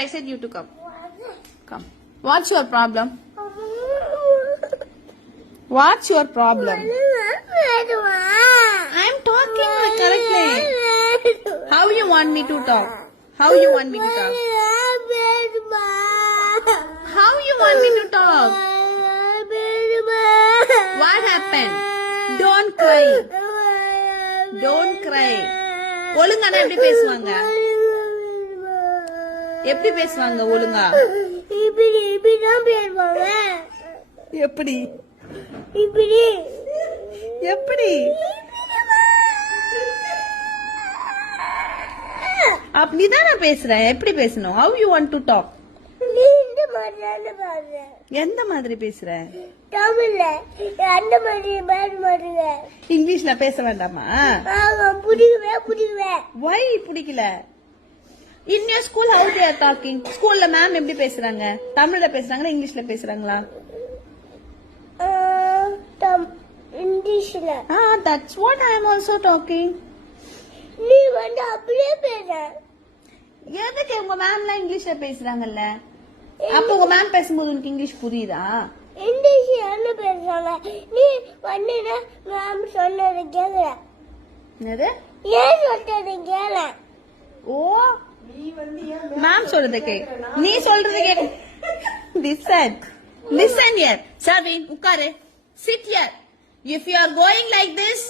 I said you to come. Come. What's your problem? What's your problem? I'm talking correctly. How you want me to talk? How you want me to talk? How you want me to talk? What happened? Don't cry. Don't cry. ஒழுங்கானா எப்படி பேசுவாங்க? எப்படி பேசுவாங்க ஒழுங்கா? இப்படி தான் பேசுவாங்க. எப்படி? இப்படி. எப்படி? அப்படிதான் நான் பேசுறேன். எப்படி பேசணும்? How you want to talk? நீ இந்த மாதிரி பாரு. எந்த மாதிரி பேசுற? தமிழ்ல அந்த மாதிரி பேச மாட்டீங்க. இங்கிலீஷ்ல பேச வேண்டாமா? புடிக்கவே. Why பிடிக்கல? In your school how they are talking? ஸ்கூல்ல மேம் எப்படி பேசுறாங்க? தமிழ்ல பேசுறாங்களா இங்கிலீஷ்ல பேசுறாங்களா? இங்கிலீஷ்ல. That's what I am also talking. நீ வந்து அப்படியே பேச. எதுக்கு உங்க மேம்லாம் இங்கிலீஷ்ல பேசுறாங்கல்ல? அப்ப உங்க மேம் பேசும்போது உனக்கு இங்கிலீஷ் புரியுதா? இங்கிலீஷ் என்ன பேசுறாங்க? நீ வந்து மேம் சொன்னது கேக்குற. என்னது? ஏன் சொல்றது கேள. ஓ மேம் சொல்றது கேக். நீ சொல்றது கேக். Listen here. Savin, உட்காரு. Sit here. If you are going like this,